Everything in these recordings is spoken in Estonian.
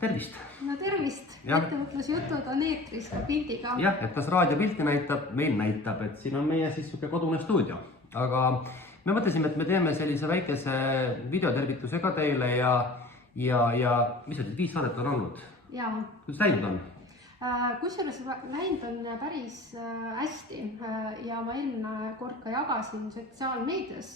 tervist! No tervist! Ettevõtlusjutud on eetris ka pildiga. Jah, et kas raadio pilti näitab? Meil näitab, et siin on meie siis siuke kodune stuudio. Aga me mõtlesime, et me teeme sellise väikese videotervituse ka teile ja mis on 5 saadet on olnud? Jaa. Kuidas läinud on? Kusjuures läinud on päris hästi ja ma eelmine kord ka jagasin sotsiaalmeedias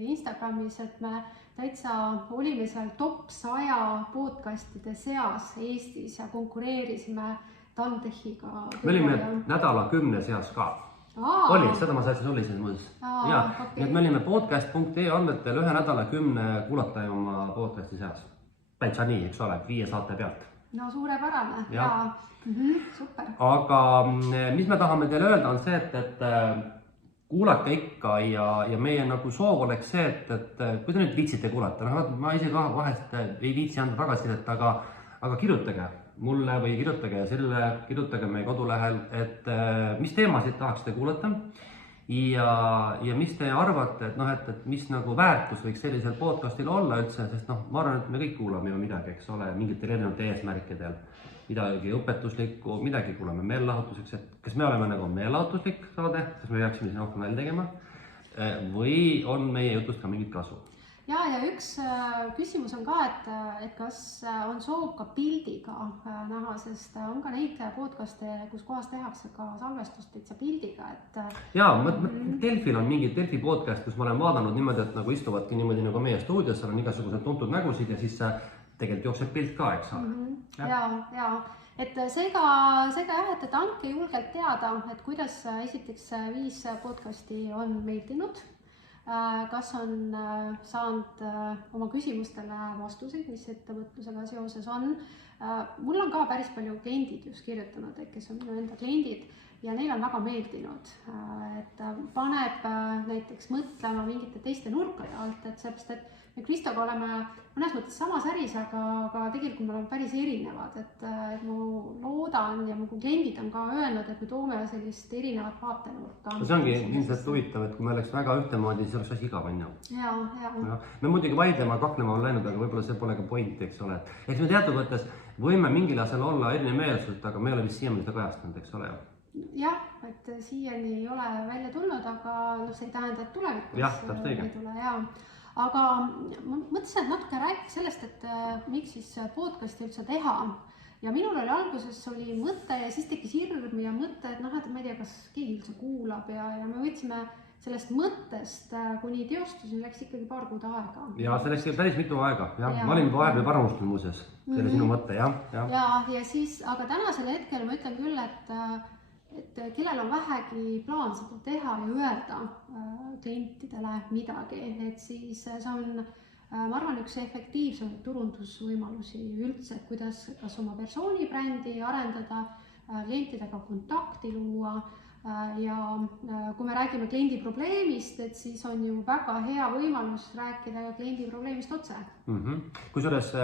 Instagramis, et me täitsa olime seal top 100 podcastide seas Eestis ja konkureerisime TalTechiga. Me olime nädala 10 seas ka. Oli, seda ma saatsin sulle isegi mõttes. Nii et me olime podcast.ee andmetel 1 nädala 10 kuulatajama podcasti seas. Päitsa nii, eks ole, 5 saate pealt. No suurepärane ja super. Aga mis me tahame teile öelda on see, et kuulake ikka ja meie nagu soov oleks see, et kui te nüüd viitsite kuulata, ma ise ka vahest ei viitsi anda tagasisidet, aga kirjutage mulle või kirjutage Sille, kirjutage meie kodulehel, et mis teemasid tahaksite kuulata ja mis te arvate, et mis nagu väärtus võiks sellisel podcastil olla üldse, sest ma arvan, et me kõik kuulame ju midagi, eks ole, mingitel erinevatel eesmärkidel, midagi õpetuslikku, midagi kuulame meelelahutuseks, et kas me oleme nagu meelelahutuslik saade, kas me peaksime siin rohkem välja tegema või on meie jutust ka mingit kasu? Ja üks küsimus on ka, et kas on soov ka pildiga näha, sest on ka neid podcaste, kus kohas tehakse ka salvestust täitsa pildiga. Jaa, Delfil on mingi Delfi podcast, kus ma olen vaadanud niimoodi, et nagu istuvadki niimoodi nagu meie stuudios, seal on igasugused tuntud nägusid ja siis tegelikult jookseb pilt ka, eks ole. Jaa. Et seega jah, et andke julgelt teada, et kuidas esiteks 5 podcasti on meeldinud. Kas on saanud oma küsimustele vastuseid, mis ettevõtlusega seoses on. Mul on ka päris palju kliendid just kirjutanud, kes on minu enda kliendid ja neil on väga meeldinud, et paneb näiteks mõtlema mingite teiste nurkade alt, et seepärast, et me Kristoga oleme mõnes mõttes samas äris, aga tegelikult me oleme päris erinevad, et ma loodan ja mu kliendid on ka öelnud, et me toome sellist erinevat vaatenurka. See ongi ilmselt huvitav, et kui me oleks väga ühtemoodi, siis oleks asi igav, on ju. Jaa. Me muidugi vaidlema, kaklema on läinud, aga võib-olla see pole ka point, eks ole. Eks me teatud võttes võime mingil asjal olla erinev meelsust, aga me ei ole vist siiamaani seda kajastanud, eks ole. Jah, et siiani ei ole välja tulnud, aga see ei tähenda, et tulevikus ei tule. Aga ma mõtlesin, et natuke rääkiks sellest, et miks siis podcasti üldse teha. Ja minul oli alguses mõte ja siis tekkis hirm ja mõte, et ma ei tea, kas keegi üldse kuulab ja me võtsime sellest mõttest kuni teostuseni läks ikkagi paar kuud aega. Ja see läks päris mitu aega. Ma olin vahepeal arvamustel muuseas, selle sinu mõtte, jah. Ja siis, aga tänasel hetkel ma ütlen küll, et kellel on vähegi plaan seda teha ja öelda klientidele midagi, et siis see on, ma arvan, üks efektiivsemaid turundusvõimalusi üldse, et kuidas kas oma persoonibrändi arendada, klientidega kontakti luua ja kui me räägime kliendi probleemist, et siis on ju väga hea võimalus rääkida kliendi probleemist otse. Kusjuures,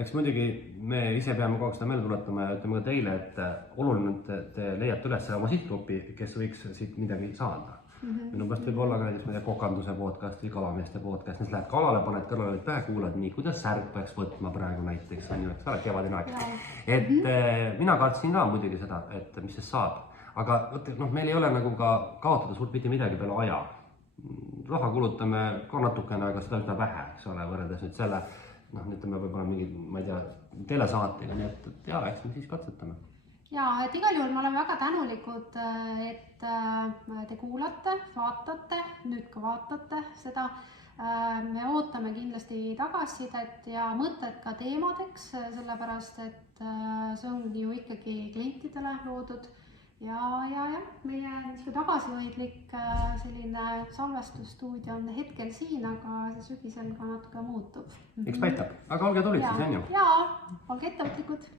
eks muidugi me ise peame kogu aeg seda meelde tuletama ja ütleme ka teile, et oluline, et te leiate üles oma sihtgrupi, kes võiks siit midagi saada. Minu pärast võib olla ka näiteks kokanduse podcast või kalameeste podcast, nes lähed kalale, paned kõrvale pähe, kuulad nii, kuidas särk peaks võtma praegu näiteks, on ju, et sa oled kevadine aeg. Et mina kartsin ka muidugi seda, et mis sest saab. Aga meil ei ole nagu ka kaotada suurt mitte midagi peale aja. Raha kulutame ka natukene, aga seda üsna vähe, eks ole, võrreldes nüüd selle, ütleme võib-olla mingi, ma ei tea, telesaatega, nii et eks me siis katsetame. Jaa, et igal juhul ma olen väga tänulikud, et te kuulate, vaatate, nüüd ka vaatate seda. Me ootame kindlasti tagasisidet ja mõtted ka teemadeks, sellepärast, et see on ju ikkagi klientidele loodud. Ja meie tagasihoidlik selline salvestusstuudio on hetkel siin, aga see sügisel ka natuke muutub. Eks paistab, aga olge tulid siis, on ju? Jaa, olge ettevõtlikud.